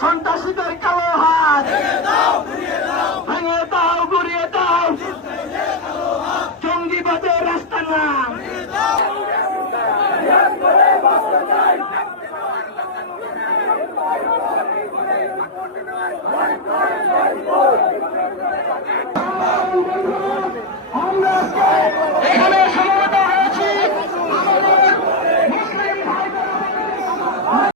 সন্ত্রাসীদের কালো হাত। ভেঙে দাও গুড়িয়ে দাও। জঙ্গিবাদের রাস্তা না এখানে